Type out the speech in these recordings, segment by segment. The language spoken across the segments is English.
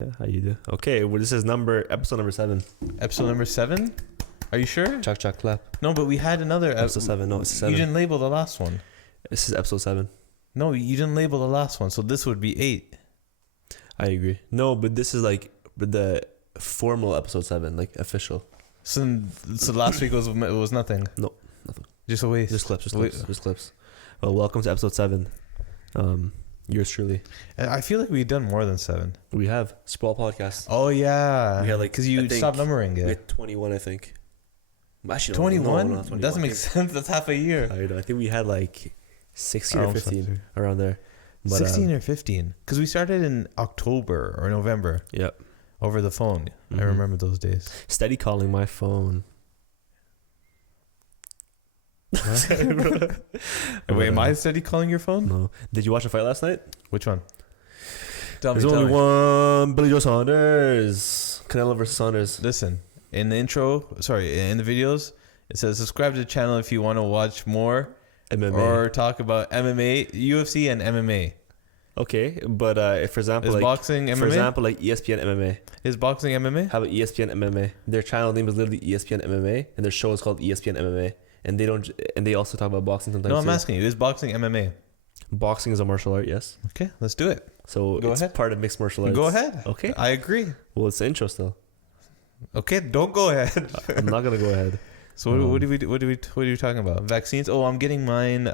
Yeah, how you do? Okay, well, this is episode number 7. Episode number 7? Are you sure? Chuck clap. No, but we had another Episode 7. No, it's 7. You didn't label the last one. This is episode 7. No, you didn't label the last one, so this would be 8. I agree. No, but this is like the formal episode 7, like official. So last week was nothing. No, nothing. Just a waste. Just clips. Well, welcome to episode 7. Yours truly. I feel like we've done more than 7. We have Sprawl Podcast. Oh yeah. We had like, because you stopped numbering We it. had 21, I think. Actually, 21? No, 21. Doesn't make sense. That's half a year. I know. I think we had like 16 or 15 around there. But, 16 or 15. Because we started in October or November. Yep. Over the phone. Mm-hmm. I remember those days. Steady calling my phone. Wait, am I steady calling your phone? No. Did you watch the fight last night? Which one? There's only one. Billy Joe Saunders. Canelo versus Saunders. Listen, in the videos, it says subscribe to the channel if you want to watch more MMA. or talk about MMA, UFC, and MMA. Okay, but if for example, Is like boxing MMA? For example, like ESPN MMA. Is boxing MMA? How about ESPN MMA? Their channel name is literally ESPN MMA, and their show is called ESPN MMA. And they also talk about boxing sometimes. No, I'm too. asking you. Is boxing MMA? Boxing is a martial art, yes. Okay, let's do it. So Go it's ahead. part of mixed martial arts. Go ahead. Okay. I agree. Well, it's the intro still. Okay, don't go ahead. I'm not gonna go ahead. So what are you talking about? Vaccines? Oh, I'm getting mine.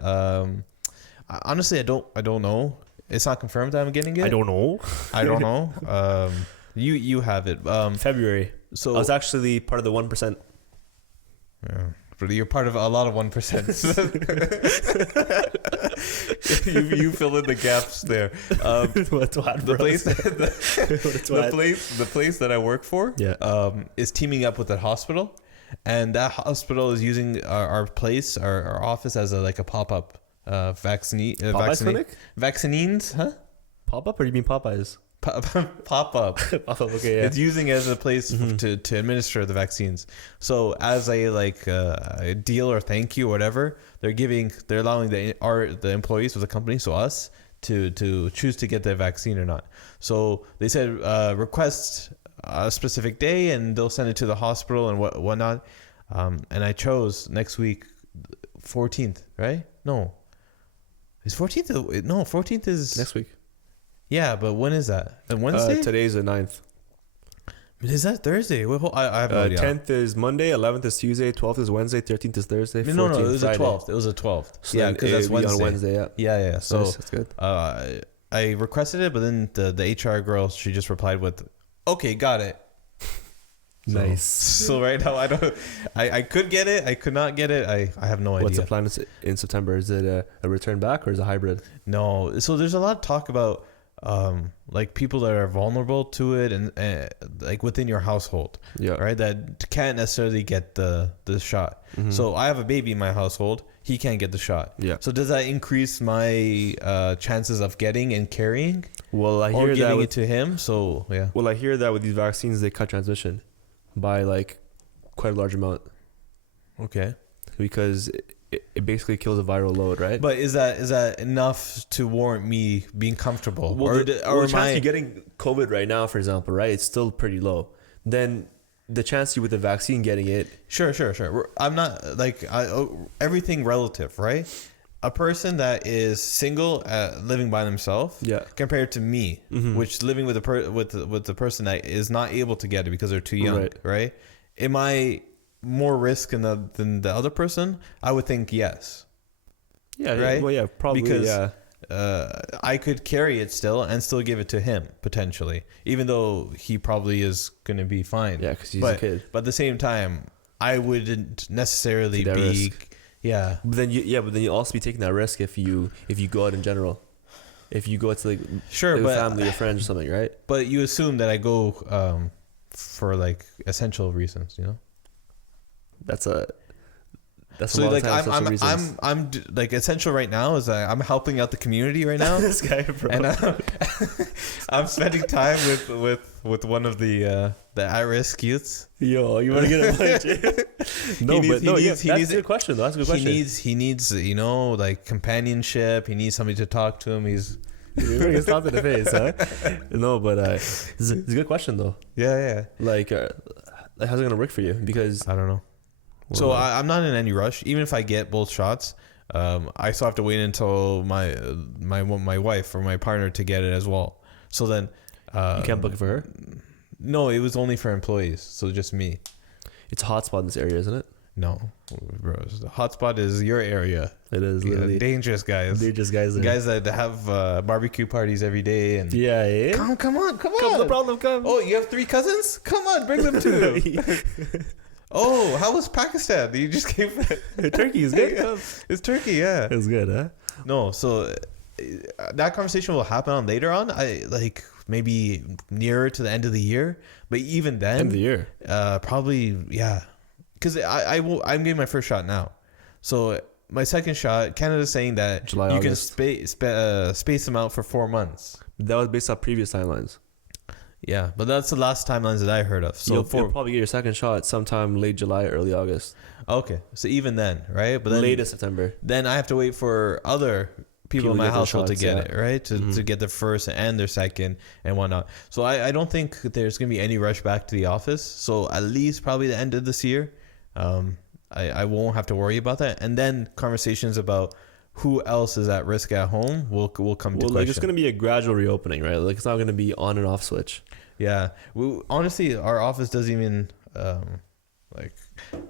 Honestly, I don't know. It's not confirmed that I'm getting it. I don't know. I don't know. You have it. February. So I was actually part of the 1%. Yeah. But you're part of a lot of 1%. you fill in the gaps there. The place that I work for is teaming up with a hospital, and that hospital is using our office as a pop-up vaccines, huh? Pop-up, or you mean Popeyes? Pop-up. Okay, yeah. It's using it as a place to administer the vaccines. So as a deal or thank you or whatever, they're allowing the employees of the company, so us, to choose to get the vaccine or not. So they said request a specific day and they'll send it to the hospital and whatnot. And I chose next week, 14th, right? No. Is 14th? No, 14th is next week. Yeah, but when is that? A Wednesday? Today's the 9th. Is that Thursday? I have no idea. 10th is Monday, 11th is Tuesday, 12th is Wednesday, 13th is Thursday, 14th No, it was Friday. the 12th. It was the 12th. So yeah, because that's Wednesday. On Wednesday, yeah. Yeah. So nice, that's good. I requested it, but then the HR girl, she just replied with, "Okay, got it." Nice. So right now I could get it, I could not get it. I have no idea. What's the plan in September? Is it a return back or is it a hybrid? No. So there's a lot of talk about people that are vulnerable to it and like within your household, right, that can't necessarily get the shot. So I have a baby in my household, he can't get the shot. So does that increase my chances of getting and carrying? Well, I hear or that giving it to him. So yeah. Well, I hear that with these vaccines they cut transmission by like quite a large amount. Okay. Because it basically kills a viral load, right? But is that enough to warrant me being comfortable? Well, or the chance of you getting COVID right now, for example, right? It's still pretty low. Then the chance you with the vaccine getting it. Sure. I'm not everything relative, right? A person that is single, living by themselves, compared to me, which living with the person that is not able to get it because they're too young, right? Am I more risk than the other person? I would think yes. Yeah, right. Well, yeah, probably because I could carry it still and still give it to him potentially, even though he probably is going to be fine. Yeah, because he's a kid. But at the same time, I wouldn't necessarily be. Risk. Yeah. But then you also be taking that risk if you go out in general. If you go out to like family or friends or something, right? But you assume that I go for like essential reasons, you know? That's a so like I'm like essential right now is I'm helping out the community right now. This guy, bro. And I'm spending time with one of the at-risk youths. Yo, you want to get a that's a good question though. That's a good question. He needs like companionship. He needs somebody to talk to him. You're gonna get slapped in the face, huh? No, but it's a good question though. Yeah. Like, how's it gonna work for you? Because I don't know. So I'm not in any rush. Even if I get both shots, I still have to wait until my wife or my partner to get it as well. So then you can't book it for her. No, it was only for employees, so just me. It's a hotspot in this area, isn't it? No, bro. The hotspot is your area. It is literally dangerous guys. Dangerous guys. There. Guys that have barbecue parties every day and yeah. Come on. No problem. Come. Oh, you have 3 cousins? Come on, bring them too. Oh, how was Pakistan? You just came. Turkey is good. It's Turkey, yeah. It's good, huh? No, so that conversation will happen on later on. I like maybe nearer to the end of the year, but even then, end of the year, probably because I'm getting my first shot now. So my second shot, Canada's saying that July, you August. can space them out for 4 months. That was based off previous timelines. Yeah, but that's the last timelines that I heard of. So you'll probably get your second shot sometime late July, early August. Okay, so even then, right? But then latest September. Then I have to wait for other people in my household to get it, right? To get their first and their second and whatnot. So I don't think there's going to be any rush back to the office. So at least probably the end of this year, I won't have to worry about that. And then conversations about who else is at risk at home will come to question. Like it's going to be a gradual reopening, right? Like it's not going to be on and off switch. Yeah. Honestly, our office doesn't even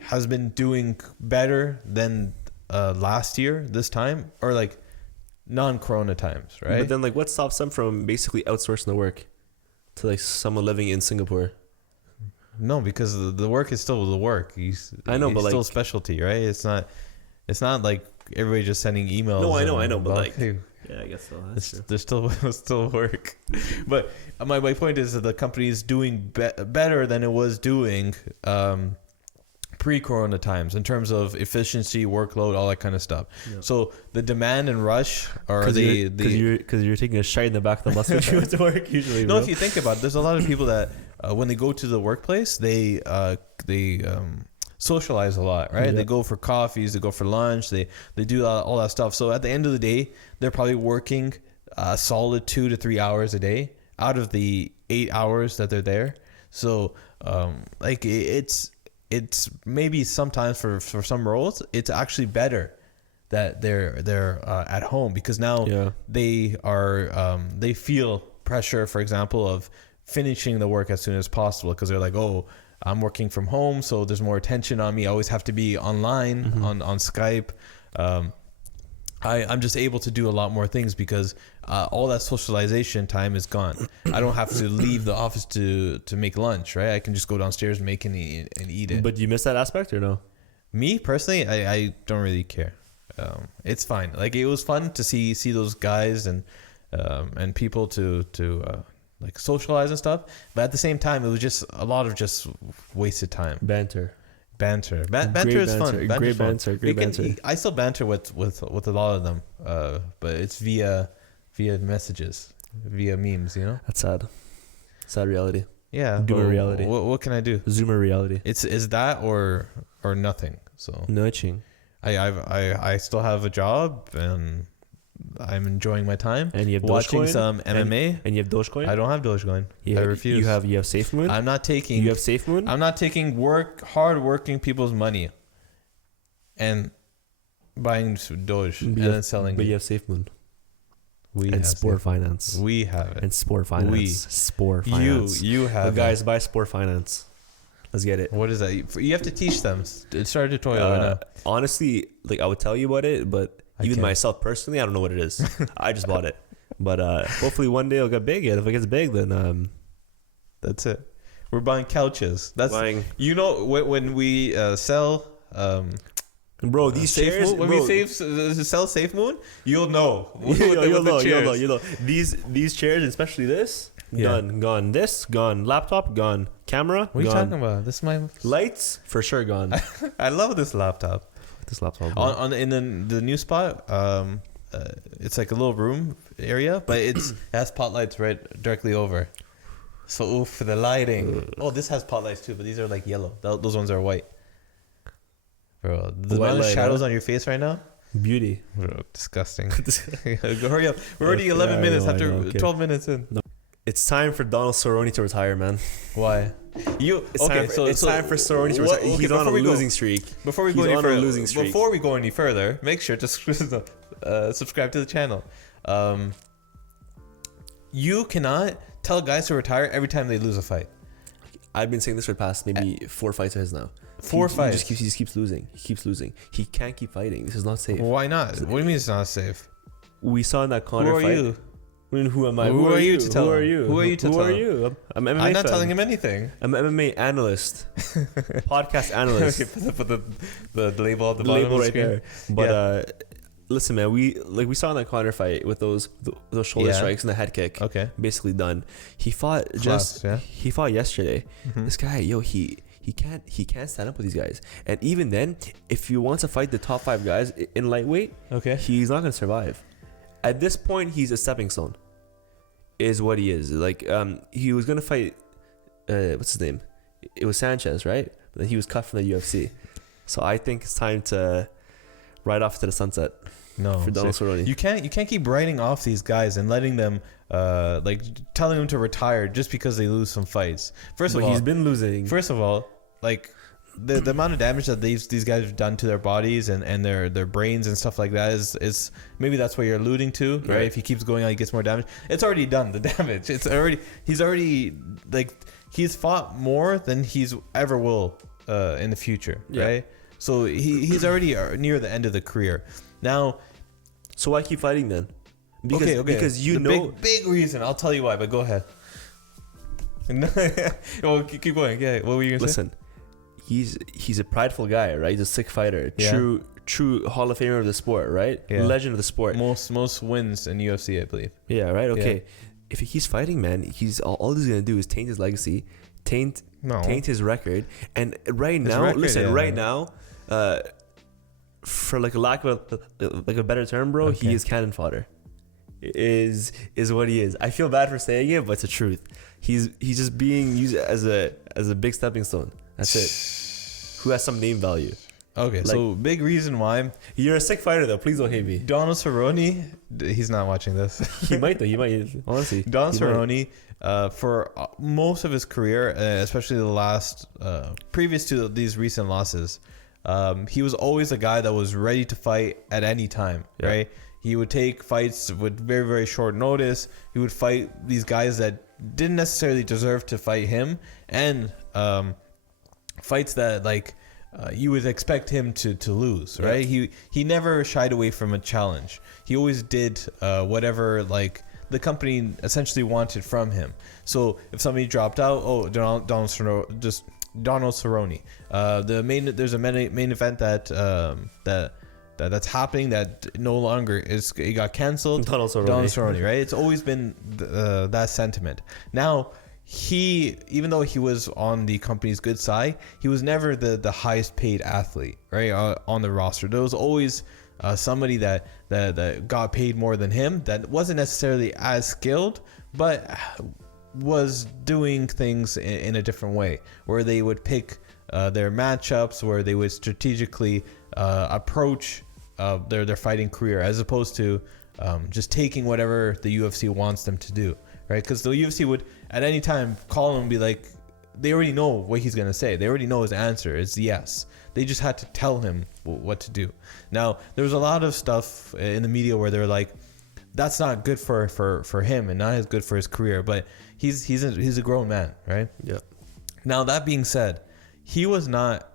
has been doing better than last year this time, or like non-corona times, right? But then like what stops them from basically outsourcing the work to like someone living in Singapore? No, because the work is still the work. I know, but it's like still specialty, right? It's not like everybody just sending emails. No, I know, but like hey, yeah, I guess so. there's still work. But my point is that the company is doing better than it was doing pre-corona times in terms of efficiency, workload, all that kind of stuff. Yeah. So the demand and rush are because you're taking a shite in the back of the bus when you went to work usually. No, if you think about it, there's a lot of people that when they go to the workplace, they socialize a lot, right? Yeah. They go for coffees, they go for lunch, they do all that stuff. So at the end of the day, they're probably working a solid 2 to 3 hours a day out of the 8 hours that they're there. So like it's maybe sometimes for some roles it's actually better that they're at home, because now they are they feel pressure, for example, of finishing the work as soon as possible, because they're like, oh, I'm working from home, so there's more attention on me. I always have to be online on Skype. I'm just able to do a lot more things because all that socialization time is gone. I don't have to leave the office to make lunch, right? I can just go downstairs, make and eat it. But do you miss that aspect or no? Me personally, I don't really care. It's fine. Like it was fun to see those guys and people to like socialize and stuff. But at the same time, it was just a lot of just wasted time. Banter is fun. Great banter. I still banter with a lot of them, but it's via messages, via memes. You know, that's sad reality. Yeah, Doomer reality. What can I do? Zoomer reality. Is that or nothing. So nothing. I still have a job and I'm enjoying my time. And you have watching Dogecoin? some MMA. And you have Dogecoin? I don't have Dogecoin. I refuse. You have SafeMoon? I'm not taking. You have SafeMoon? I'm not taking hard working people's money and buying Doge and then selling. But it. You have SafeMoon. We and have Sport Finance. We have it. And Sport Finance. Sport Finance. You have guys, buy Sport Finance. Let's get it. What is that? You have to teach them. Start a tutorial right now. Honestly, like I would tell you about it, but even myself personally, I don't know what it is. I just bought it. But hopefully one day it'll get big. And if it gets big, then that's it. We're buying couches. That's you know when we sell bro, these chairs when we sell SafeMoon, you'll know. You'll know. These chairs, especially this, gone. This gone. Laptop gone. Camera. What are you talking about? This is my lights for sure gone. I love this laptop. In the new spot, it's like a little room area, but it has spotlights right directly over. So for the lighting. Oh, this has spotlights too, but these are like yellow. Those ones are white. Bro, the amount of shadows on your face right now. Beauty. Disgusting. Go hurry up. We're already 11 minutes after 12 minutes in. No. It's time for Donald Cerrone to retire, man. Why? It's time for Cerrone to retire. He's on a losing streak. Before we go any further, make sure to subscribe to the channel. You cannot tell guys to retire every time they lose a fight. I've been saying this for the past maybe 4 fights of his now. He just keeps losing. He can't keep fighting. This is not safe. Why not? What do you mean it's not safe? We saw in that Conor fight. Who are you? Who am I? Who are you to tell him? Who are you? Who are you to tell him? Who are you? I'm MMA I'm not fan. telling him anything. I'm an MMA analyst. Podcast analyst. Okay, put the label at the bottom label of the right screen. there. But listen, man, we saw in that Conor fight with those shoulder strikes and the head kick. Okay. Basically done. He fought he fought yesterday. Mm-hmm. This guy, he can't stand up with these guys. And even then, if he wants to fight the top 5 guys in lightweight, he's not gonna survive. At this point, he's a stepping stone. Is what he is. Like he was gonna fight what's his name? It was Sanchez, right? But then he was cut from the UFC. So I think it's time to ride off to the sunset. No, for Donald Cerrone. You can't keep writing off these guys and letting them like telling them to retire just because they lose some fights. First of all, he's been losing. First of all, like the amount of damage that these guys have done to their bodies and their brains and stuff like that is maybe that's what you're alluding to, right? If he keeps going on, he gets more damage. It's already done, the damage. He's already like he's fought more than he's ever will in the future, right? So he's already near the end of the career. Now, so why keep fighting then? Because big reason. I'll tell you why, but go ahead. Well, keep going. Yeah, what were you gonna say? Listen. He's a prideful guy, right? He's a sick fighter, true Hall of Famer of the sport, right? Legend of the sport. Most wins in UFC, I believe. Yeah, right. Okay, if he's fighting, man, he's all he's gonna do is taint his legacy, taint his record, and right now, for like a lack of a better term, bro, he is cannon fodder. Is what he is. I feel bad for saying it, but it's the truth. He's just being used as a big stepping stone. That's it. Who has some name value. Okay, so big reason why. You're a sick fighter, though. Please don't hate me. Donald Cerrone, he's not watching this. He might, though. He might, honestly. Donald Cerrone, for most of his career, especially the last, previous to these recent losses, he was always a guy that was ready to fight at any time, right? He would take fights with very, very short notice. He would fight these guys that didn't necessarily deserve to fight him, and fights that you would expect him to lose, right? He never shied away from a challenge. He always did whatever the company essentially wanted from him. So if somebody dropped out, Donald Cerrone. There's a main event that's happening that no longer it got canceled. Donald Cerrone, right? It's always been that sentiment. Now, even though he was on the company's good side, he was never the highest paid athlete, right, on the roster. There was always somebody that got paid more than him, that wasn't necessarily as skilled, but was doing things in a different way, where they would pick their matchups, where they would strategically approach their fighting career, as opposed to just taking whatever the UFC wants them to do, right? Because the UFC would at any time call him and be like, they already know what he's going to say. They already know his answer. It's yes. They just had to tell him what to do. Now, there was a lot of stuff in the media where they're like, that's not good for him and not as good for his career, but he's a grown man, right? Yeah. Now, that being said, he was not,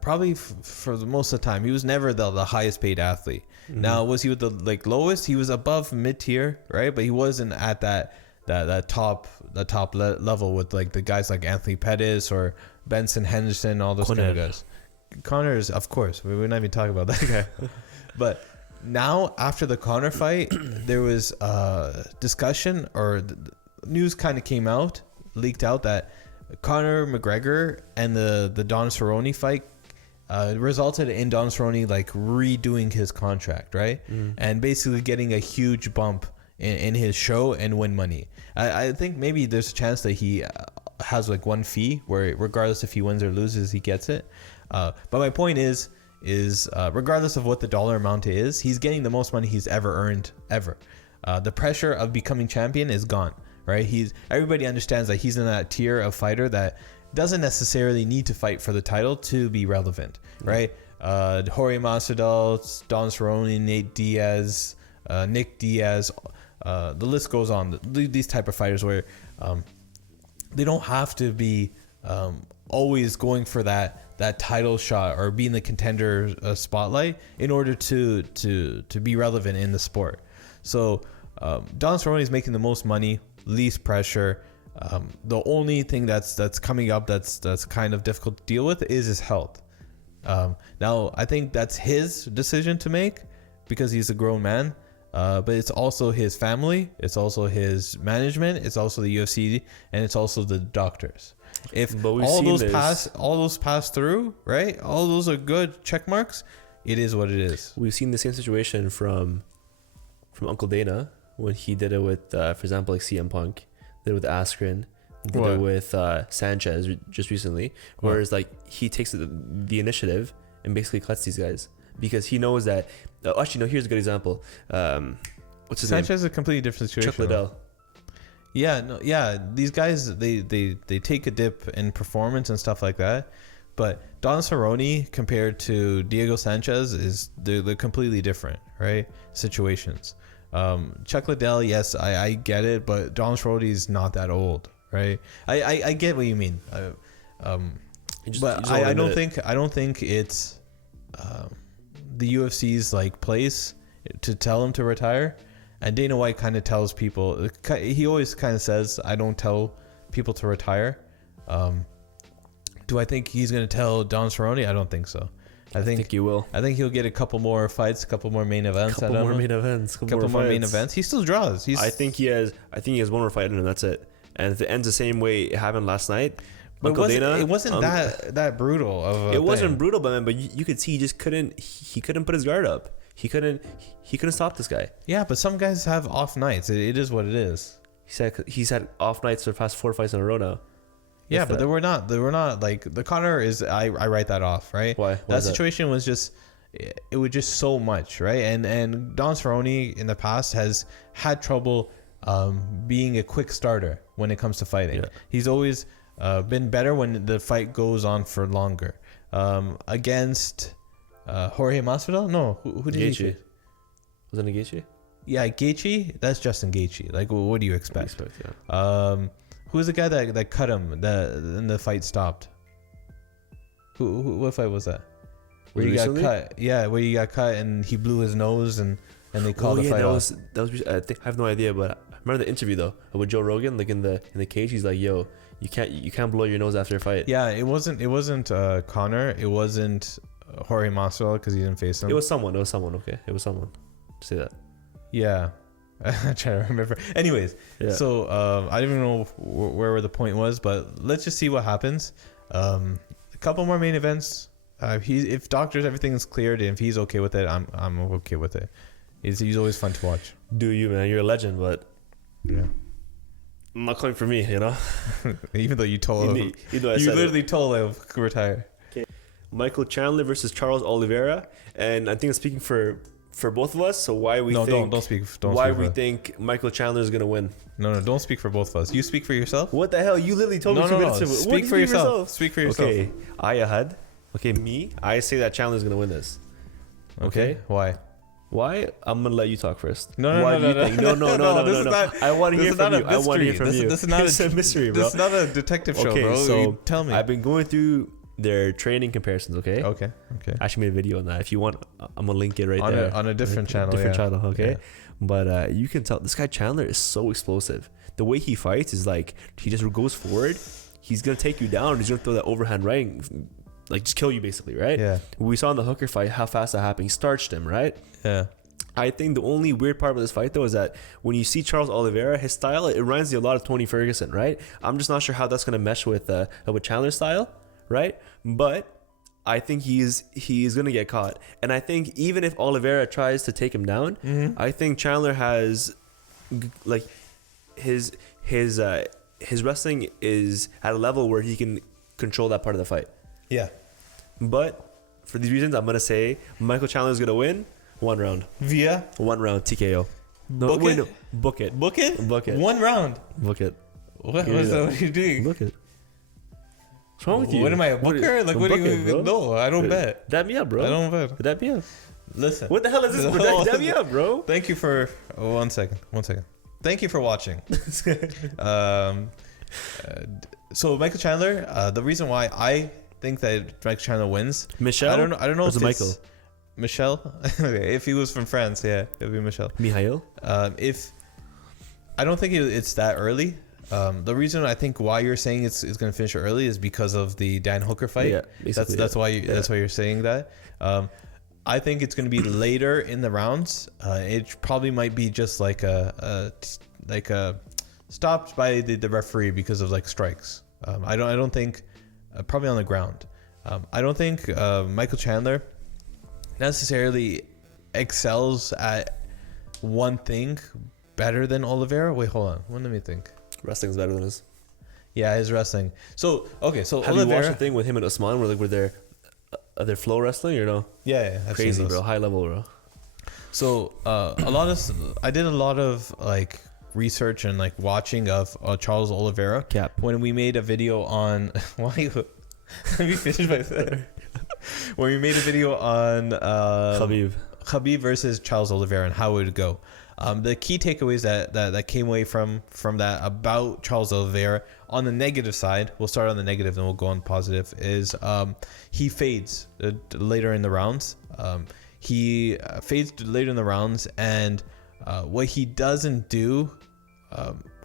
probably for the most of the time, he was never the highest paid athlete. Mm-hmm. Now, was he with the lowest? He was above mid-tier, right? But he wasn't at that top level with the guys like Anthony Pettis or Benson Henderson, all those kind of guys. Conor is, of course, we're not even talking about that guy. But now, after the Conor fight, there was discussion, or the news kind of came out, leaked out, that Conor McGregor and the Don Cerrone fight resulted in Don Cerrone redoing his contract, right? And basically getting a huge bump in his show and win money. I think maybe there's a chance that he has one fee where regardless if he wins or loses, he gets it. But my point is is regardless of what the dollar amount is, he's getting the most money he's ever earned ever. The pressure of becoming champion is gone, right? Everybody understands that he's in that tier of fighter that doesn't necessarily need to fight for the title to be relevant, right? Jorge Masvidal, Don Cerrone, Nate Diaz, Nick Diaz, the list goes on. These type of fighters where they don't have to be always going for that title shot or being the contender spotlight in order to be relevant in the sport. So Don Cerrone is making the most money, least pressure. The only thing that's coming up that's kind of difficult to deal with is his health. Now I think that's his decision to make because he's a grown man. But it's also his family, it's also his management, it's also the UFC, and it's also the doctors. If all those pass through, right? All those are good check marks. It is what it is. We've seen the same situation from Uncle Dana when he did it with, for example, like CM Punk, did it with Askren, did it with Sanchez just recently. Whereas like he takes the initiative and basically cuts these guys because he knows that. Actually, no. Here's a good example. What's his name? Sanchez is a completely different situation. Chuck Liddell. Yeah. These guys, they take a dip in performance and stuff like that. But Don Cerrone compared to Diego Sanchez they're completely different, right? Situations. Chuck Liddell, yes, I get it, but Don Cerrone is not that old, right? I get what you mean. But I don't think it's the UFC's like place to tell him to retire. And Dana White kind of tells people, he always kind of says, I don't tell people to retire. Do I think he's going to tell Don Cerrone? I don't think so. I think you will. I think he'll get a couple more fights, a couple more main events. Couple more main events. He still draws. I think he has one more fight in him. That's it. And if it ends the same way it happened last night, but it wasn't that brutal. It wasn't brutal, but you could see he just couldn't put his guard up. He couldn't stop this guy. Yeah, but some guys have off nights. It is what it is. He's had off nights for the past 4 fights in a row now. Yeah, but they were not like the Conor is. I write that off, right? Why? That situation was just. It was just so much, right? And Don Cerrone in the past has had trouble being a quick starter when it comes to fighting. Yeah. He's always been better when the fight goes on for longer. Against Jorge Masvidal? No, who did he fight? Was it Gaethje? Yeah, Gaethje. That's Justin Gaethje. Like, what do you expect? Who was the guy that cut him? And the fight stopped. What fight was that? Where you got cut? Yeah, where you got cut and he blew his nose and they called the fight off. I have no idea, but I remember the interview though with Joe Rogan, like in the cage. He's like, "Yo, you can't blow your nose after a fight." Yeah, it wasn't Conor. It wasn't Jorge Masvidal because he didn't face him. It was someone. Okay, it was someone. Say that. Yeah. I'm trying to remember. Anyways, yeah. So I don't even know where the point was, but let's just see what happens. A couple more main events. If doctors everything is cleared and if he's okay with it, I'm okay with it. He's always fun to watch. Do you, man? You're a legend, but yeah, I'm not coming for me, you know. Even though you told him, you literally told him to retire. Okay. Michael Chandler versus Charles Oliveira, and I think I'm speaking for both of us. So why we think Michael Chandler is gonna win? No, don't speak for both of us. You speak for yourself. What the hell? You literally told me 2 minutes ago. Speak for yourself. Speak for yourself. Okay, Ayahad. Okay, me. I say that Chandler's gonna win this. Okay. Why? I'm gonna let you talk first. No. I want to hear from you. I want to hear from you. This is not a mystery, bro. This is not a detective show, bro. So tell me. I've been going through their training comparisons. Okay. I actually made a video on that. If you want, I'm gonna link it right there on a different channel. Channel. Okay. Yeah. But you can tell this guy Chandler is so explosive. The way he fights is like he just goes forward. He's gonna take you down. He's gonna throw that overhand right. Like just kill you basically, right? Yeah. We saw in the Hooker fight how fast that happened. He starched him, right? Yeah. I think the only weird part of this fight though is that when you see Charles Oliveira, his style, it reminds me a lot of Tony Ferguson, right? I'm just not sure how that's gonna mesh with Chandler's style, right? But I think he's gonna get caught, and I think even if Oliveira tries to take him down, I think Chandler has like his wrestling is at a level where he can control that part of the fight. Yeah. But for these reasons, I'm gonna say Michael Chandler is gonna win 1 round. Via 1 round TKO. No, book wait, it. no, book it. Book it. Book it. 1 round. Book it. What are you doing? Book it. What's wrong with you? What am I, a booker? Like, what do you? No, I don't bet. Dab me up, bro. I don't bet. Dab me up. Listen. What the hell is this? Dab me up, bro. Thank you for 1 second. 1 second. Thank you for watching. So Michael Chandler. The reason why I think that Michael Chandler wins. Michelle. I don't know if it's Michael. Michelle. Okay, if he was from France, yeah, it would be Michelle. Mihail. If I don't think it's that early. The reason I think why you're saying it's going to finish early is because of the Dan Hooker fight. Yeah, that's why that's why you're saying that. I think it's going to be later in the rounds. It probably might be just like a stopped by the referee because of like strikes. I don't think probably on the ground. I don't think Michael Chandler necessarily excels at one thing better than Oliveira. Wait, hold on. Let me think. Wrestling's better than his. Yeah, his wrestling. So okay, so have Oliveira, you watched the thing with him and Usman where they're flow wrestling or no? Yeah, I've crazy, seen bro, high level, bro. So I did a lot of like research and like watching of Charles Oliveira. Cap. When we made a video on why you let me finish my thing. When we made a video on Khabib versus Charles Oliveira and how it would go. The key takeaways that came away from that about Charles Oliveira on the negative side, we'll start on the negative then we'll go on positive, is he fades later in the rounds. He fades later in the rounds, and what he doesn't do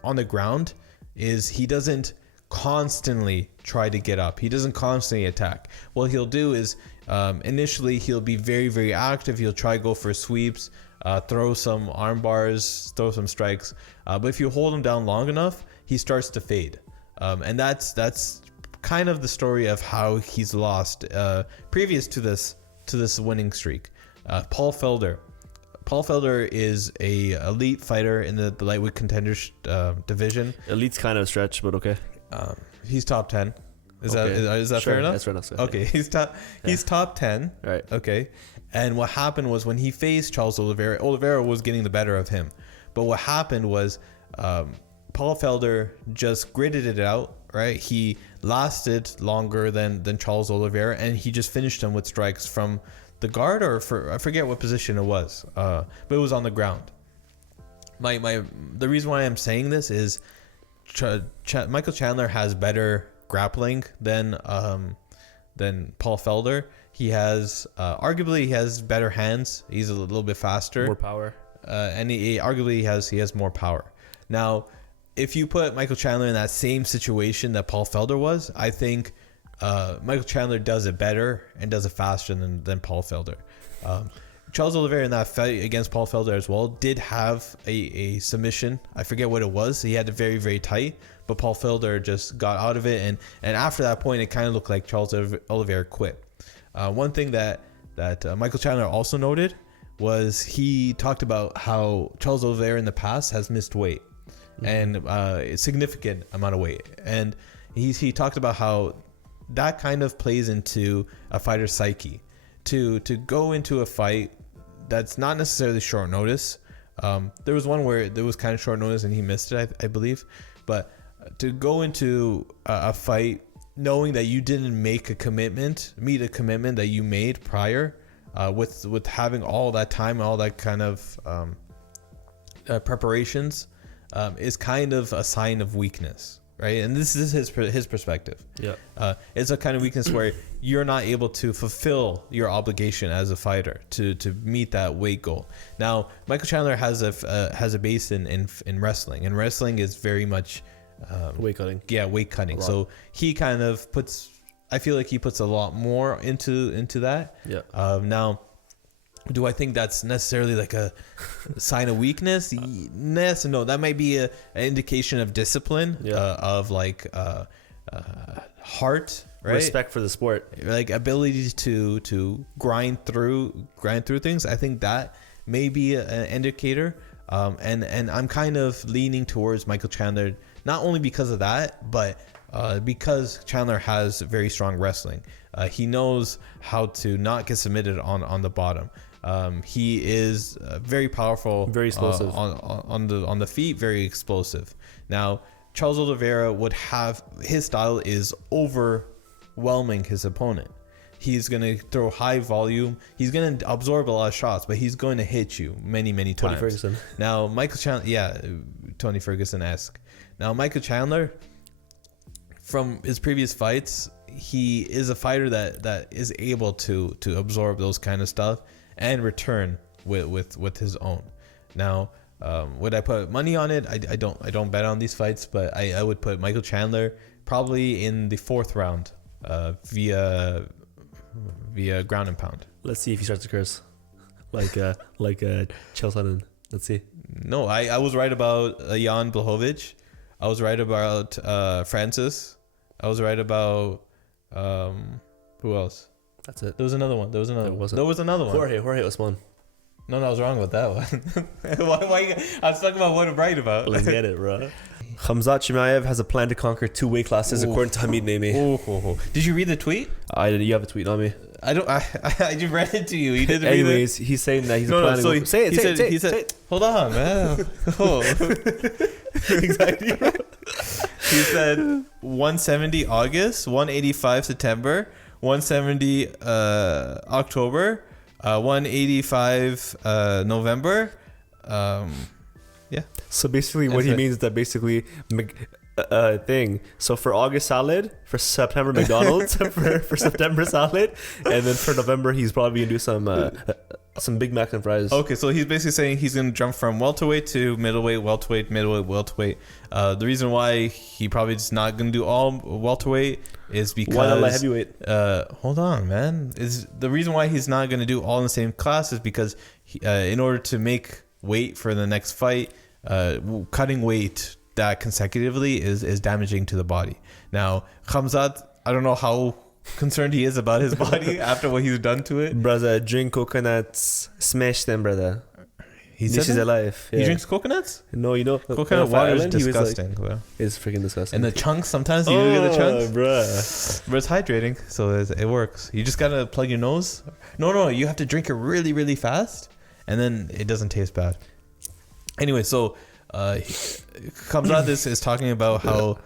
on the ground is he doesn't constantly try to get up. He doesn't constantly attack. What he'll do is initially he'll be very, very active. He'll try to go for sweeps, throw some arm bars, throw some strikes. But if you hold him down long enough, he starts to fade. And that's kind of the story of how he's lost previous to this winning streak. Paul Felder. Paul Felder is a elite fighter in the lightweight contenders division. Elite's kind of a stretch, but okay. He's top 10. Is okay. that sure, fair enough? That's fair enough. Okay, he's top 10. Right. Okay. And what happened was when he faced Charles Oliveira was getting the better of him. But what happened was Paul Felder just gritted it out, right? He lasted longer than Charles Oliveira, and he just finished him with strikes from the guard I forget what position it was, but it was on the ground. The reason why I'm saying this is Michael Chandler has better grappling than Paul Felder. He has arguably he has better hands. He's a little bit faster, more power, and he has more power. Now, if you put Michael Chandler in that same situation that Paul Felder was, I think Michael Chandler does it better and does it faster than Paul Felder. Charles Oliveira in that fight against Paul Felder as well did have a submission. I forget what it was. He had it very, very tight, but Paul Felder just got out of it. And after that point, it kind of looked like Charles Oliveira quit. One thing that Michael Chandler also noted was he talked about how Charles Oliveira in the past has missed weight, and a significant amount of weight. And he talked about how that kind of plays into a fighter's psyche. To go into a fight that's not necessarily short notice. There was one where there was kind of short notice and he missed it, I believe. But to go into a fight knowing that you didn't meet a commitment that you made prior, with having all that time, all that kind of preparations, is kind of a sign of weakness. Right, and this is his perspective. Yeah, it's a kind of weakness where you're not able to fulfill your obligation as a fighter to meet that weight goal. Now, Michael Chandler has a base in wrestling, and wrestling is very much weight cutting. Yeah, weight cutting. So he kind of I feel like he puts a lot more into that. Yeah. Now, do I think that's necessarily like a sign of weakness? Yes and no. That might be an indication of discipline, of like heart, right? Respect for the sport, like ability to grind through things. I think that may be an indicator. And I'm kind of leaning towards Michael Chandler, not only because of that, but because Chandler has very strong wrestling. He knows how to not get submitted on the bottom. He is very powerful, very explosive on the feet, very explosive. Now, Charles Oliveira would have his style is overwhelming his opponent. He's going to throw high volume. He's going to absorb a lot of shots, but he's going to hit you many times. Tony Ferguson. Now, Michael Chandler, Tony Ferguson-esque. Now, Michael Chandler, from his previous fights, he is a fighter that is able to absorb those kind of stuff and return with his own. Now, would I put money on it? I don't bet on these fights, but I would put Michael Chandler probably in the 4th round via ground and pound. Let's see if he starts to curse like Chael Sonnen. Let's see. No, I was right about Jan Blachowicz. I was right about Francis. I was right about who else? That's it. There was another one. There was another one. Jorge Osman. No, I was wrong with that one. why I was talking about what I'm right about. Let's get it, bro. Khamzat Chimaev has a plan to conquer 2 weight classes, according to Hamid Naimi. Did you read the tweet? You have a tweet on me. I just read it to you. He didn't. Anyways, he's saying that he's planning. So say it. Hold on, man. Exactly. He said 170 August, 185 September, 170 October, 185 November. Yeah. So basically, what he means is that basically thing. So for August, salad. For September, McDonald's. for September, salad. And then for November, he's probably gonna do some Big Mac and fries. Okay, so he's basically saying he's gonna jump from welterweight to middleweight, welterweight, middleweight, welterweight. The reason why he probably is not gonna do all welterweight is because why not light heavyweight? Hold on, man. Is the reason why he's not gonna do all in the same class is because in order to make weight for the next fight, cutting weight that consecutively is damaging to the body. Now, Khamzat, I don't know how concerned he is about his body after what he's done to it. Brother, drink coconuts, smash them, brother. This is alive. Yeah. He drinks coconuts? No, you know, coconut water is disgusting. It's freaking disgusting. And the chunks, sometimes you get the chunks. Bruh. But it's hydrating, so it works. You just gotta plug your nose. No, you have to drink it really, really fast, and then it doesn't taste bad. Anyway, so Khamzat is talking about how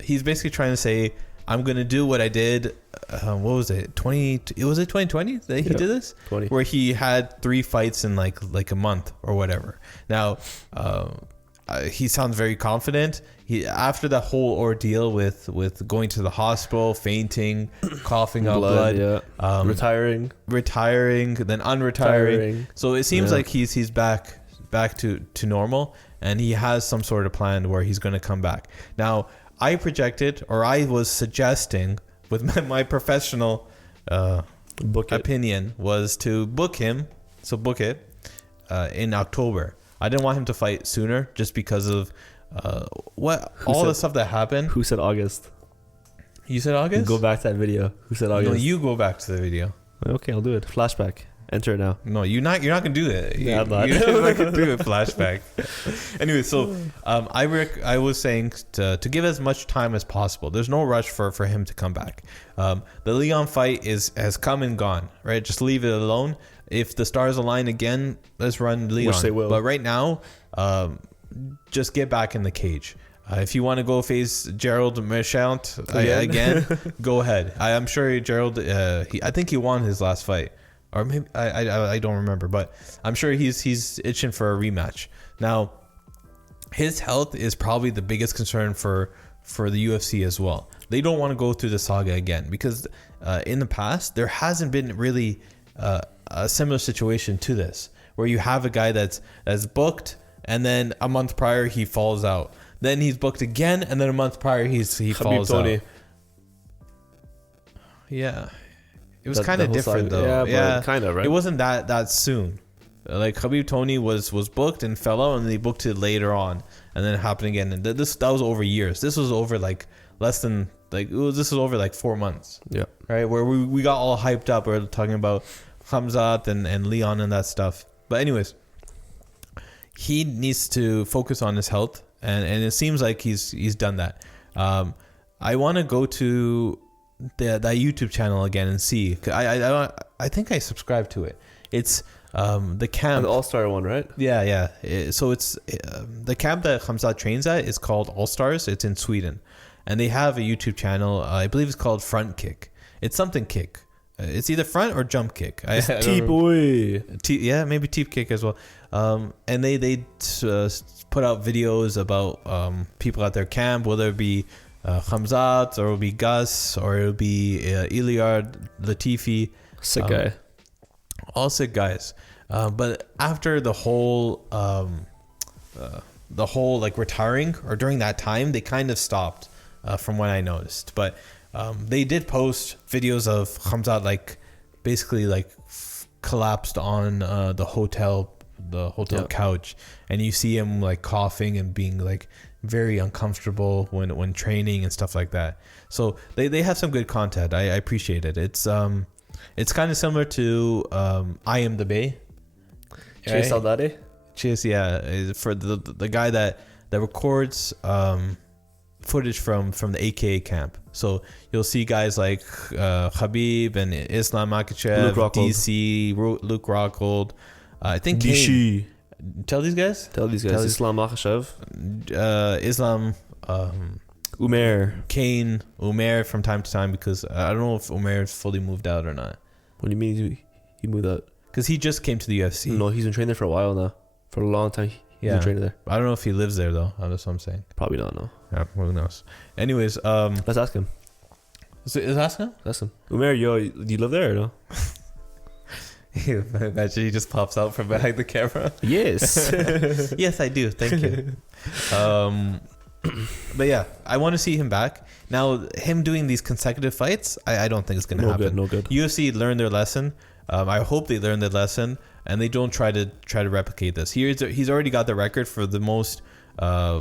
he's basically trying to say, I'm going to do what I did, what was it, 2020 that he did this? 20. Where he had 3 fights in like a month or whatever. Now, he sounds very confident. He after that whole ordeal with going to the hospital, fainting, coughing out blood, retiring, then unretiring. So it seems like he's back to normal, and he has some sort of plan where he's going to come back. Now, I projected, or I was suggesting with my professional opinion, was to book him. So book it in October. I didn't want him to fight sooner just because of the stuff that happened. Who said August? You said August? Go back to that video. Who said August? No, you go back to the video. Okay, I'll do it. Flashback. Enter it now. No, you're not gonna do that. Yeah, I'm not. You're not gonna do a flashback. Anyway, so I was saying to give as much time as possible. There's no rush for him to come back. The Leon fight has come and gone, right? Just leave it alone. If the stars align again, let's run Leon. Which they will. But right now, just get back in the cage. If you want to go face Gerald Merchant again, go ahead. I'm sure Gerald. I think he won his last fight. Or maybe I don't remember, but I'm sure he's itching for a rematch. Now, his health is probably the biggest concern for the UFC as well. They don't want to go through the saga again because in the past there hasn't been really a similar situation to this, where you have a guy that's booked and then a month prior he falls out. Then he's booked again and then a month prior he falls out. Yeah. It was kind of different though. Yeah, kind of, right? It wasn't that soon. Like Khabib Tony was booked and fell out, and they booked it later on, and then it happened again. And that was over years. This was over like this was over like 4 months. Yeah. Right, where we got all hyped up. We're talking about Khamzat and Leon and that stuff. But anyways, he needs to focus on his health, and it seems like he's done that. I want to go to that YouTube channel again and see. I think I subscribe to it. It's the camp, the All-Star one, right? Yeah. So it's the camp that Khamzat trains at is called All Stars. It's in Sweden, and they have a YouTube channel. I believe it's called Front Kick. It's something kick. It's either front or jump kick. T-boy. Yeah, maybe teep kick as well. And they put out videos about people at their camp, whether it be Khamzat, or it'll be Gus, or it'll be Iliad, Latifi. Sick guy. All sick guys. But after the whole like retiring, or during that time, they kind of stopped from what I noticed. But they did post videos of Khamzat like basically like collapsed on the hotel couch, and you see him like coughing and being like very uncomfortable when training and stuff like that. So they have some good content. I appreciate it. It's kind of similar to I Am the Bay. Chase Aldade? Chase, yeah, for the guy that records footage from the AKA camp. So you'll see guys like Khabib and Islam Makhachev, DC, Luke Rockhold. I think DC. Tell these guys. Islam Makhachev, Islam, Kane, Umair from time to time, because I don't know if Umair fully moved out or not. What do you mean he moved out? Because he just came to the UFC. No, he's been training there for a while now. For a long time. He's been training there. I don't know if he lives there though. That's what I'm saying. Probably not, no. Yeah, who knows? Anyways, let's ask him. Let's ask him? Ask him. Umair, do you live there or no? Imagine he just pops out from behind the camera. Yes. Yes, I do. Thank you. But yeah, I want to see him back. Now, him doing these consecutive fights, I don't think it's going to happen. No good. UFC learned their lesson. I hope they learn their lesson and they don't try to replicate this. He's already got the record for the most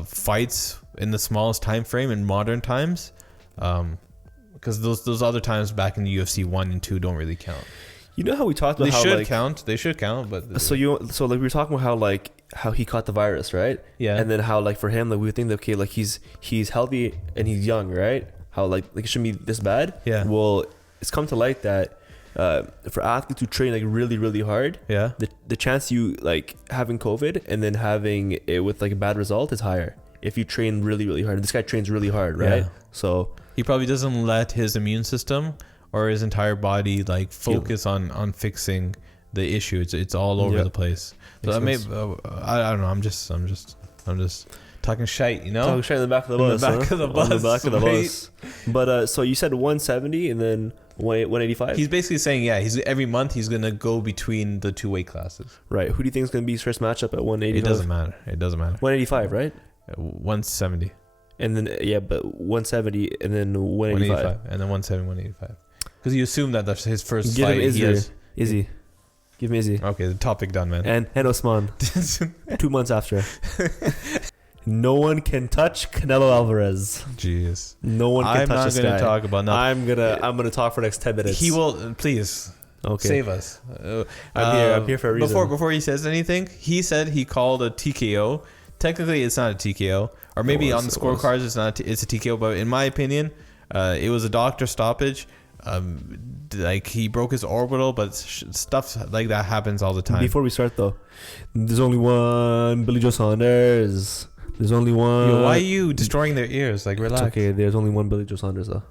fights in the smallest time frame in modern times. Because those other times back in the UFC 1 and 2 don't really count. You know how we talked about They should count, but so like we were talking about how he caught the virus, right? Yeah. And then how like for him, like we would think that okay, like he's healthy and he's young, right? How like it shouldn't be this bad. Yeah. Well, it's come to light that for athletes who train like really, really hard, yeah, the chance you like having COVID and then having it with like a bad result is higher if you train really, really hard. This guy trains really hard, right? Yeah. So he probably doesn't let his immune system or his entire body like focus on fixing the issue. It's all over the place. So I don't know. I'm just talking shite, you know. Talking shite in the back of the bus. On the back of the bus. But so you said 170 and then 185. He's basically saying every month he's gonna go between the two weight classes. Right. Who do you think is gonna be his first matchup at 185? It doesn't matter. 185, right? 170. And then but 170 and then 185 and then 170, 185. Because you assume that that's his first Give fight. Him Izzy. Give me Izzy. Okay, the topic done, man. And Osman. 2 months after. No one can touch Canelo Alvarez. Jeez. No one can touch this guy. I'm not going to talk about nothing. I'm gonna talk for the next 10 minutes. He will, please. Okay. Save us. I'm here for a reason. Before he says anything, he said he called a TKO. Technically, it's not a TKO, or maybe on the scorecards it's a TKO. But in my opinion, it was a doctor stoppage. Like he broke his orbital, but stuff like that happens all the time. Before we start though, there's only one Billy Joe Saunders. There's only one. Yo, why are you destroying their ears? Like, relax. It's okay, there's only one Billy Joe Saunders though.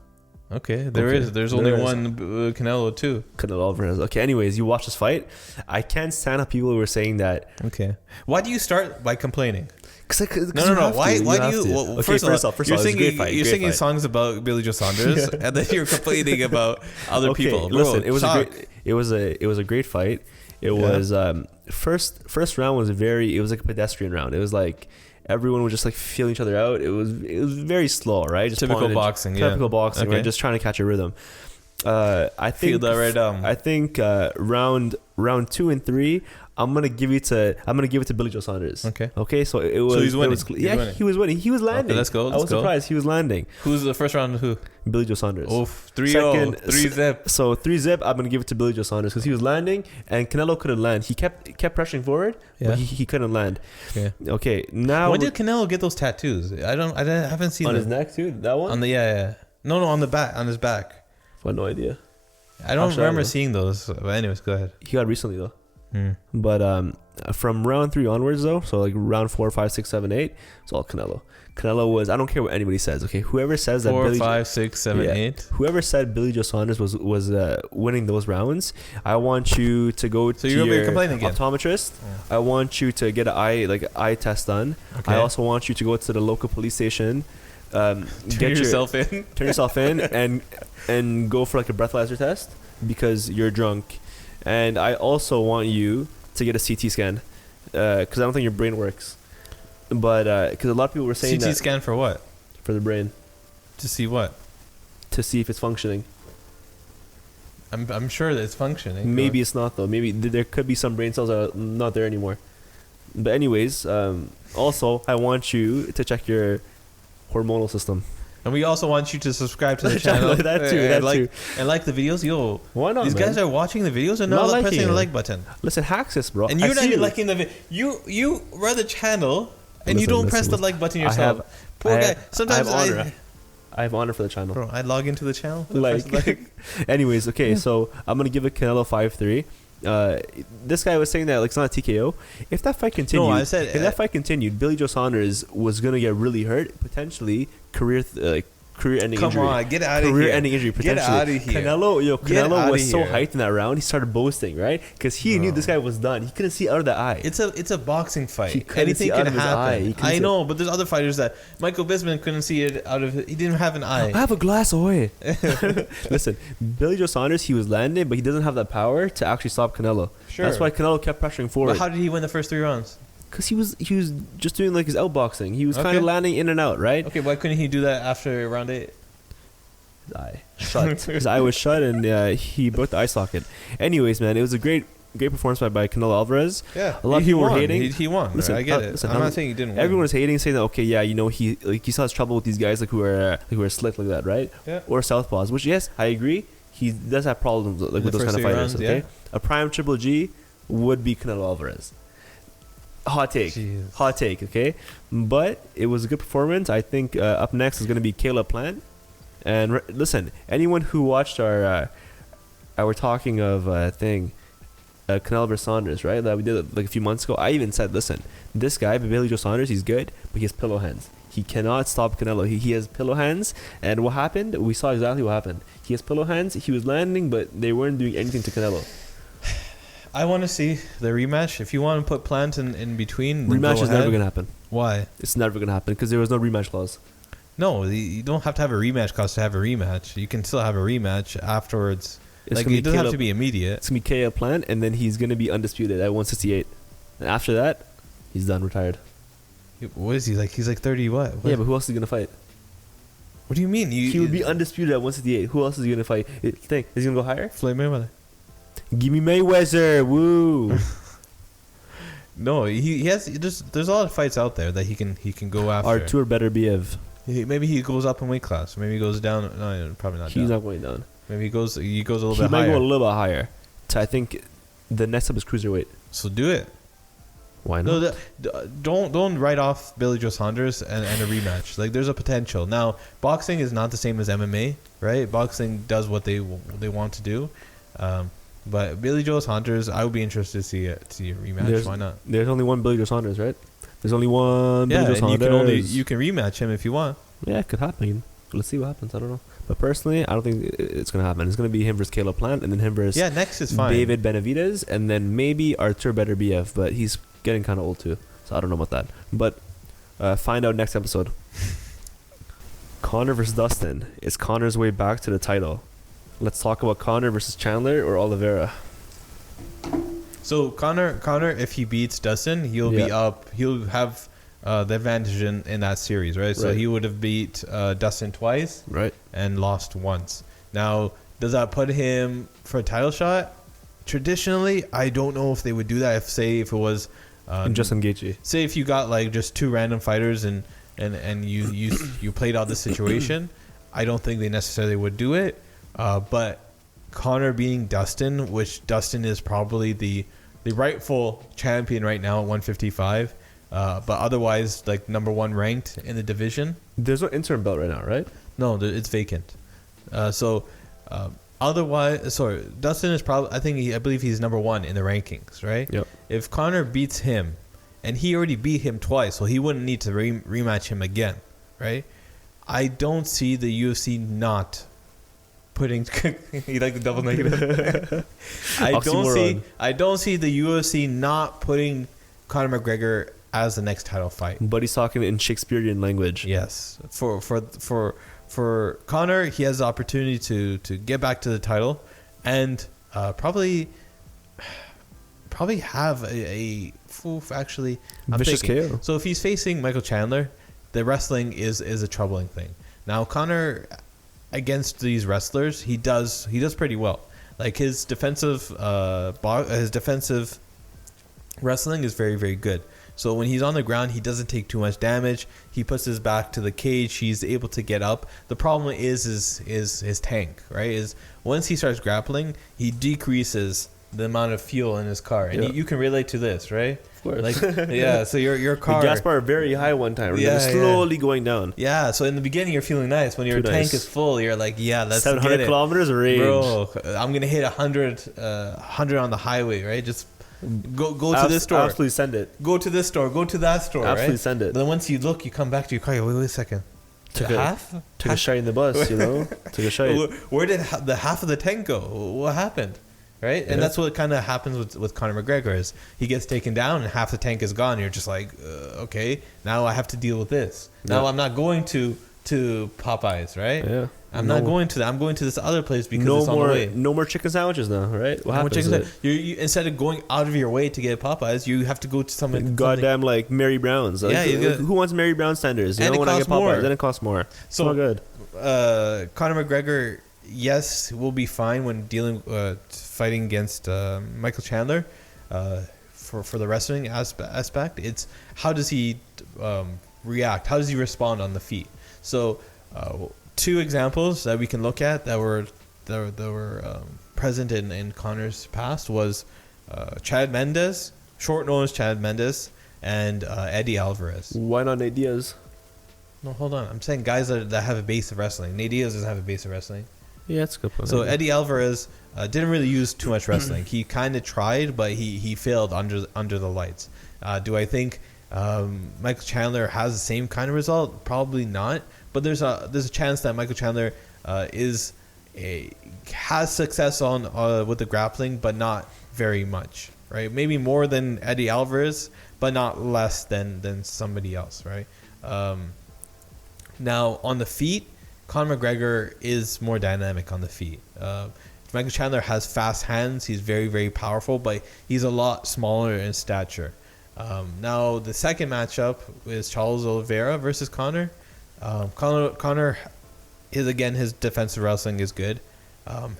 Okay, there's only one Canelo too. Canelo Alvarez. Okay, anyways, you watch this fight. I can't stand up people who are saying that. Okay. Why do you start by complaining? No. Why do you? Well, okay, first off, you're singing songs about Billy Joe Saunders, and then you're complaining about other people. Bro, listen, it was a great fight. It was first round was it was like a pedestrian round. It was like everyone was just like feeling each other out. It was very slow, right? Just typical boxing, right? Just trying to catch a rhythm. I think round 2 and 3. I'm gonna give it to Billy Joe Saunders. Okay. So it was. So he's winning. He was winning. He was landing. Okay, let's go. I was surprised he was landing. Who's the first round? Who? Billy Joe Saunders. Oh, 3-0. 3-zip. So 3-zip. I'm gonna give it to Billy Joe Saunders because he was landing and Canelo couldn't land. He kept pressuring forward, but he couldn't land. Okay. Now when did Canelo get those tattoos? I haven't seen on his neck too. That one. On the No, on the back, on his back. I have no idea. I don't remember seeing those. But anyways, go ahead. He got recently though. But from round 3 onwards though, so like round 4, 5, 6, 7, 8, it's all Canelo. Canelo was, I don't care what anybody says, okay? Whoever says that 4, 5, 6, 7, 8. Whoever said Billy Joe Saunders was winning those rounds, I want you to go to your optometrist. I want you to get an eye test done. Okay. I also want you to go to the local police station. Turn yourself in and go for like a breathalyzer test because you're drunk. And I also want you to get a CT scan because I don't think your brain works. But because a lot of people were saying CT scan for what? For the brain. To see what? To see if it's functioning. I'm sure that it's functioning. Maybe it's not though. Maybe there could be some brain cells that are not there anymore. But anyways, also I want you to check your hormonal system. And we also want you to subscribe to the channel. That too. And like the videos. Yo, why not? These guys are watching the videos and not pressing the like button. Listen, hacks this, bro. And you're not even liking the video. You run the channel and you don't press the like button yourself. Poor guy. Sometimes I have honor for the channel. Bro, I log into the channel. Anyways, okay, so I'm gonna give it Canelo 5-3. This guy was saying that like it's not a TKO. If that fight continued, that fight continued, Billy Joe Saunders was gonna get really hurt, potentially career-ending injury. Come on, get out of here. Career-ending injury, potentially. Get out of here. Canelo was so hyped in that round. He started boasting, right? Because he knew this guy was done. He couldn't see out of the eye. It's a boxing fight. Anything can happen. I know, but there's other fighters that Michael Bisping couldn't see it out of. He didn't have an eye. I have a glass of oil. Listen, Billy Joe Saunders, he was landing, but he doesn't have that power to actually stop Canelo. Sure. That's why Canelo kept pressuring forward. But how did he win the first 3 rounds? Because he was just doing like his outboxing. He was kind of landing in and out, right? Okay, why couldn't he do that after round 8? His eye shut. His eye was shut, and he broke the eye socket. Anyways, man, it was a great performance by Canelo Alvarez. Yeah, a lot of people were hating. He won. Listen, I get it. I'm not saying he didn't win. Everyone was hating, saying that he still has trouble with these guys who are slick like that, right? Yeah. Or southpaws. Which yes, I agree. He does have problems with those kind of fighters. Okay, yeah. A prime Triple G would be Canelo Alvarez. Hot take. Okay, but it was a good performance. I think up next is going to be Caleb Plant. And listen, anyone who watched our talking of Canelo vs Saunders, right, that we did like a few months ago, I even said, listen, this guy Billy Joe Saunders, he's good, but he has pillow hands. He cannot stop Canelo. He has pillow hands, and what happened? We saw exactly what happened. He has pillow hands. He was landing, but they weren't doing anything to Canelo. I want to see the rematch. If you want to put Plant in between, rematch is never gonna happen. Why? It's never gonna happen because there was no rematch clause. No, you don't have to have a rematch clause to have a rematch. You can still have a rematch afterwards. It doesn't have to be immediate. It's gonna be Caleb Plant, and then he's gonna be undisputed at 168. And after that, he's done, retired. What is he like? He's like 30. What? Yeah, but who else is he gonna fight? What do you mean? He would be undisputed at 168. Who else is he gonna fight? Think, is he gonna go higher? Floyd Mayweather. Give me Mayweather, woo! No, he has. There's a lot of fights out there that he can go after. Artur Beterbiev. Maybe he goes up in weight class. Maybe he goes down. No, probably not. He's not going down. Maybe he goes a little bit higher. He might go a little bit higher. I think the next up is cruiserweight. So do it. Why not? No, don't write off Billy Joe Saunders and a rematch. Like there's a potential. Now boxing is not the same as MMA, right? Boxing does what they want to do. But Billy Joe Saunders, I would be interested to see a rematch. Why not? There's only one Billy Joe Saunders, right? There's only one Billy Joe Saunders. You can rematch him if you want. Yeah, it could happen. Let's see what happens. I don't know. But personally, I don't think it's going to happen. It's going to be him versus Caleb Plant, and then him versus next is fine. David Benavidez, and then maybe Artur Beterbiev, but he's getting kind of old too, so I don't know about that. But find out next episode. Conor versus Dustin. Is Conor's way back to the title? Let's talk about Conor versus Chandler or Oliveira. So Conor, if he beats Dustin, he'll be up. He'll have the advantage in that series, right? So he would have beat Dustin twice, right, and lost once. Now, does that put him for a title shot? Traditionally, I don't know if they would do that. If it was Justin Gaethje. Say if you got like just 2 random fighters and you played out the situation, I don't think they necessarily would do it. But Conor beating Dustin, which Dustin is probably the rightful champion right now at 155, but otherwise like number 1 ranked in the division. There's no interim belt right now, right? No, it's vacant. Otherwise, sorry, Dustin is probably, I believe he's number 1 in the rankings, right? Yep. If Conor beats him, and he already beat him twice, so he wouldn't need to rematch him again, right? I don't see the UFC not putting. You like the double negative? I don't see the UFC not putting Conor McGregor as the next title fight. But he's talking in Shakespearean language. Yes, for Conor, he has the opportunity to get back to the title, and probably have actually I'm vicious thinking. KO. So if he's facing Michael Chandler, the wrestling is a troubling thing. Now Conor, against these wrestlers, he does pretty well. Like his defensive wrestling is very, very good. So when he's on the ground, he doesn't take too much damage. He puts his back to the cage. He's able to get up. The problem is his tank, right? Is once he starts grappling, he decreases the amount of fuel in his car, and you can relate to this, right? Of course. Like, yeah. So your car, the gas bar very high one time, and then slowly going down. Yeah. So in the beginning, you're feeling nice. When your tank is full, you're like, yeah, let's 700 kilometers of range, bro. I'm gonna hit 100 on the highway, right? Just go to this store. Absolutely send it. Go to this store. Go to that store. Absolutely right? send it. But then once you look, you come back to your car. Wait a second. Took a shite in the bus, you know. Took a shite. Where did the half of the tank go? What happened? Right, and that's what kind of happens with Conor McGregor is he gets taken down and half the tank is gone. You're just like, okay, now I have to deal with this. Now I'm not going to Popeyes, right? Yeah, I'm not going to that. I'm going to this other place because it's on the way. No more chicken sandwiches now, right? What happens? You instead of going out of your way to get Popeyes, you have to go to something. Goddamn, like Mary Brown's. Like, who wants Mary Brown's tenders? You know, when I get Popeyes, then it costs more. So not good. Conor McGregor, yes, will be fine when fighting against Michael Chandler. For the wrestling aspect, it's how does he react? How does he respond on the feet? So, 2 examples that we can look at that were present in Conor's past was Chad Mendes, short nose Chad Mendes, and Eddie Alvarez. Why not Nate Diaz? No, hold on. I'm saying guys that have a base of wrestling. Nate Diaz doesn't have a base of wrestling. Yeah, that's a good point. So Eddie Alvarez didn't really use too much wrestling. He kind of tried, but he failed under the lights. Do I think Michael Chandler has the same kind of result? Probably not. But there's a chance that Michael Chandler has success on with the grappling, but not very much, right? Maybe more than Eddie Alvarez, but not less than somebody else, right? Now on the feet, Conor McGregor is more dynamic on the feet. Michael Chandler has fast hands. He's very, very powerful, but he's a lot smaller in stature. Now, the second matchup is Charles Oliveira versus Conor. Conor, his defensive wrestling is good.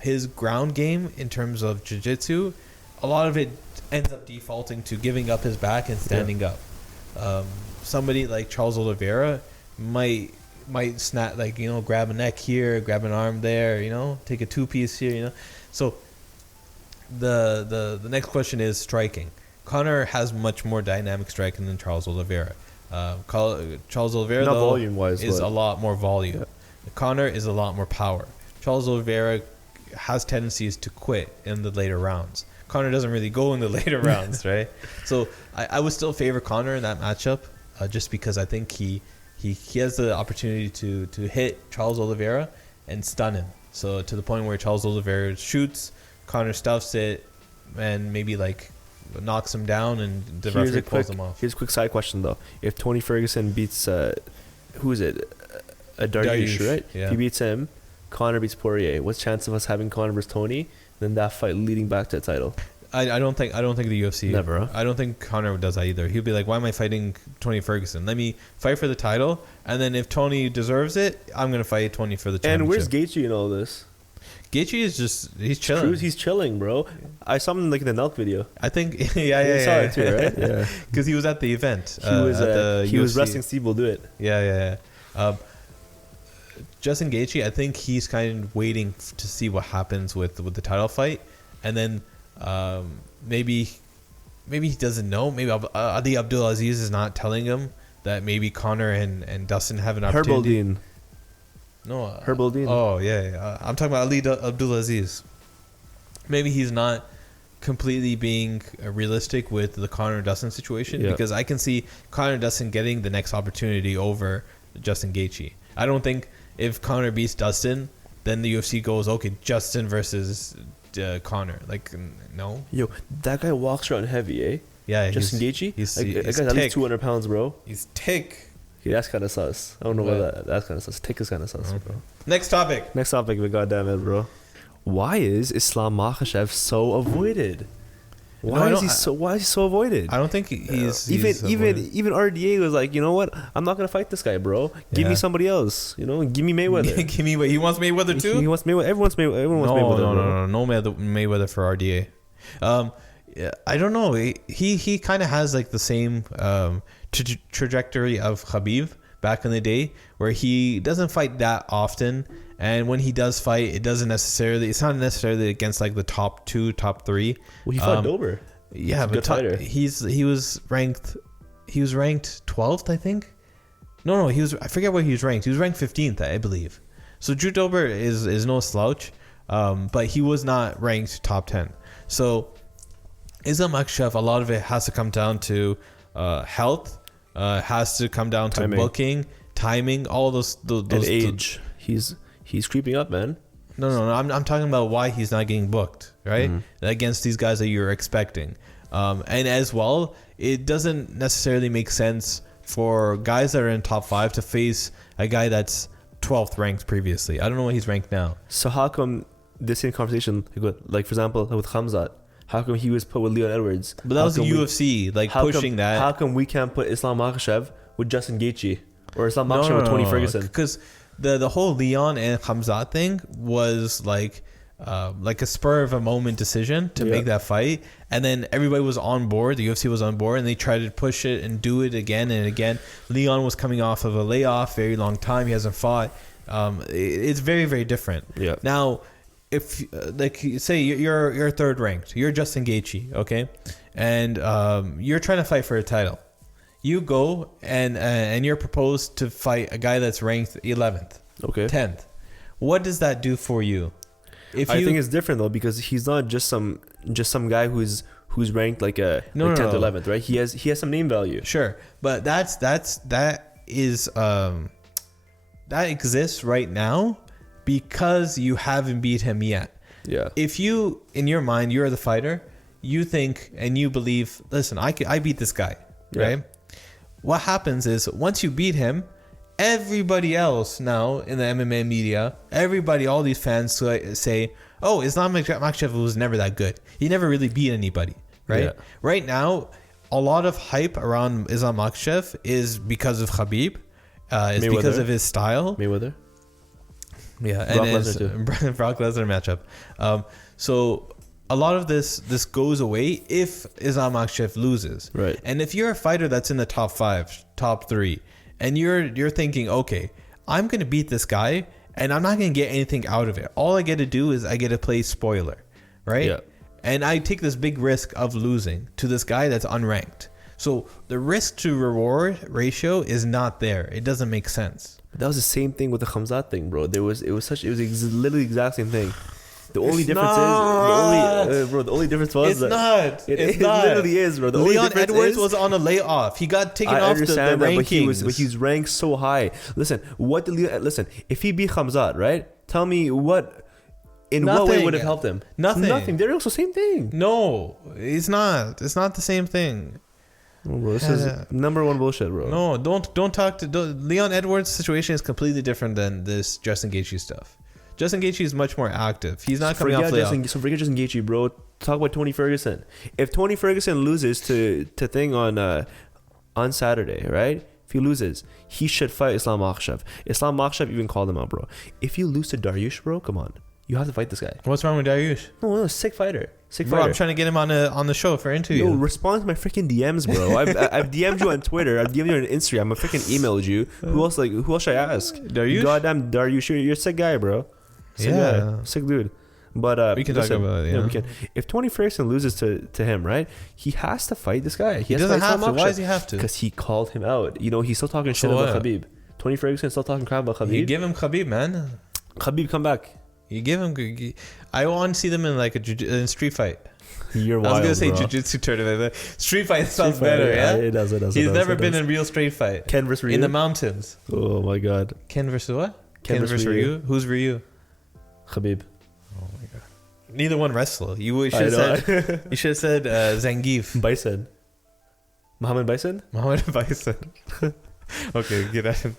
His ground game in terms of jiu-jitsu, a lot of it ends up defaulting to giving up his back and standing up. Somebody like Charles Oliveira might snap, like, you know, grab a neck here, grab an arm there, you know, take a 2-piece here, you know. So the next question is striking. Conor has much more dynamic striking than Charles Oliveira. Charles Oliveira, though, volume-wise, is a lot more volume. Yeah. Conor is a lot more power. Charles Oliveira has tendencies to quit in the later rounds. Conor doesn't really go in the later rounds, right? So I would still favor Conor in that matchup, just because I think he has the opportunity to hit Charles Oliveira and stun him. So to the point where Charles Oliveira shoots, Conor stuffs it, and maybe like knocks him down, and the referee pulls him off. Here's a quick side question though: if Tony Ferguson beats who is it? Dariush, right? Yeah. If he beats him, Conor beats Poirier. What's the chance of us having Conor versus Tony? Then that fight leading back to the title. I don't think the UFC never. Huh? I don't think Conor does that either. He'll be like, why am I fighting Tony Ferguson? Let me fight for the title, and then if Tony deserves it, I'm gonna fight Tony for the championship. And where's Gaethje in all this? Gaethje is just he's chilling. He's chilling, bro. I saw him like in the Nelk video. I think you saw it too, right? Yeah, because he was at the event. He was wrestling Steve will do it. Yeah. Justin Gaethje, I think he's kind of waiting to see what happens with the title fight, and then maybe he doesn't know. Maybe Adi Abdulaziz is not telling him that maybe Conor and Dustin have an opportunity. No. Herboldin. Oh, yeah. I'm talking about Ali Abdulaziz. Maybe he's not completely being realistic with the Conor Dustin situation because I can see Conor Dustin getting the next opportunity over Justin Gaethje. I don't think if Conor beats Dustin, then the UFC goes, okay, Justin versus Conor. Like, no. Yo, that guy walks around heavy, eh? Yeah, Justin Gaethje? He's that guy's at least 200 pounds, bro. He's thick. Yeah, that's kind of sus. I don't know what that's kind of sus. Thick is kind of sus, bro. Next topic, but goddamn it, bro. Why is Islam Makhachev so avoided? Why is he so avoided? I don't think he's even RDA was like, you know what? I'm not gonna fight this guy, bro. Give me somebody else. You know, give me Mayweather. Give me. He wants Mayweather too. He wants Mayweather. Everyone wants Mayweather. No Mayweather for RDA. I don't know. He kind of has like the same trajectory of Khabib back in the day, where he doesn't fight that often. And when he does fight, it's not necessarily against like the top 2, top 3. Well, he fought Dober. Yeah, but he was ranked 12th, I think. No, I forget what he was ranked. He was ranked 15th, I believe. So Drew Dober is no slouch, but he was not ranked top 10. So Islam Makhachev, a lot of it has to come down to health, has to come down to booking, timing, all those and age. He's creeping up, man. No. I'm talking about why he's not getting booked, right? Mm-hmm. Against these guys that you're expecting. And as well, it doesn't necessarily make sense for guys that are in top 5 to face a guy that's 12th ranked previously. I don't know what he's ranked now. So how come this same conversation, like for example, with Khamzat, how come he was put with Leon Edwards? But that was the UFC, pushing that. How come we can't put Islam Makhachev with Justin Gaethje? Or Islam Makhachev with Tony Ferguson? Because the whole Leon and Khamzat thing was like a spur of a moment decision to make that fight, and then everybody was on board. The UFC was on board, and they tried to push it and do it again and again. Leon was coming off of a layoff, very long time. He hasn't fought. It's very, very different. Yeah. Now, if say you're 3rd ranked, you're Justin Gaethje, okay, and you're trying to fight for a title. You go and you're proposed to fight a guy that's ranked 11th, 10th. What does that do for you? I think it's different though, because he's not just some guy who's ranked like 10th, 11th, right? He has some name value. Sure, but that exists right now because you haven't beat him yet. Yeah. If you, in your mind, you're the fighter, you think and you believe, listen, I beat this guy, right? What happens is once you beat him, everybody else now in the MMA media, all these fans say, oh, Islam Makhachev was never that good. He never really beat anybody, right? Yeah. Right now, a lot of hype around Islam Makhachev is because of Khabib. It's because of his style. Mayweather. Yeah, and Brock Lesnar matchup. So a lot of this goes away if Islam Makhachev loses. Right. And if you're a fighter that's in the top 5, top 3, and you're thinking, okay, I'm going to beat this guy and I'm not going to get anything out of it. All I get to do is I get to play spoiler, right? Yeah. And I take this big risk of losing to this guy that's unranked. So the risk to reward ratio is not there. It doesn't make sense. That was the same thing with the Khamzat thing, bro. It was literally the exact same thing. The only difference was it's not. It literally is, bro. Leon Edwards was on a layoff. He got taken off the rankings. But he's ranked so high. Listen, if he beat Khamzat, right? Tell me what way would have helped him? Nothing. They're also the same thing. No, it's not. It's not the same thing. Oh, bro, this is number one bullshit, bro. No, don't talk to Leon Edwards' situation is completely different than this Justin Gaethje stuff. Justin Gaethje is much more active. He's not coming off layoff. So forget Justin Gaethje, bro. Talk about Tony Ferguson. If Tony Ferguson loses to thing on Saturday, right? If he loses, he should fight Islam Makhachev. Islam Makhachev even called him out, bro. If you lose to Dariush, bro, come on. You have to fight this guy. What's wrong with Dariush? No, sick fighter. Bro, I'm trying to get him on the show for an interview. Yo, respond to my freaking DMs, bro. I've DM'd you on Twitter. I've DM'd you on Instagram. I freaking emailed you. Who else should I ask? Dariush? Goddamn Dariush, you're a sick guy, bro. Sick dude. But we can talk about it. Yeah, we can. If Tony Ferguson loses to him, right? He has to fight this guy. He doesn't have to. Why does he have to? Because he called him out. You know, he's still talking shit about Khabib. Tony Ferguson still talking crap about Khabib. You give him Khabib, man. Khabib, come back. You give him. I want to see them in like a street fight. You're wild, I was gonna say bro. jiu-jitsu tournament. Street fight sounds better, yeah. It does. He's never been in a real street fight. Ken versus Ryu in the mountains. Oh my god. Ken versus what? Ken versus Ryu. Who's Ryu? Khabib. Oh my god. Neither one wrestle. You should have said. You should have said Zangief. Bison. Muhammad Bison. Muhammad Bison. Okay, get at him.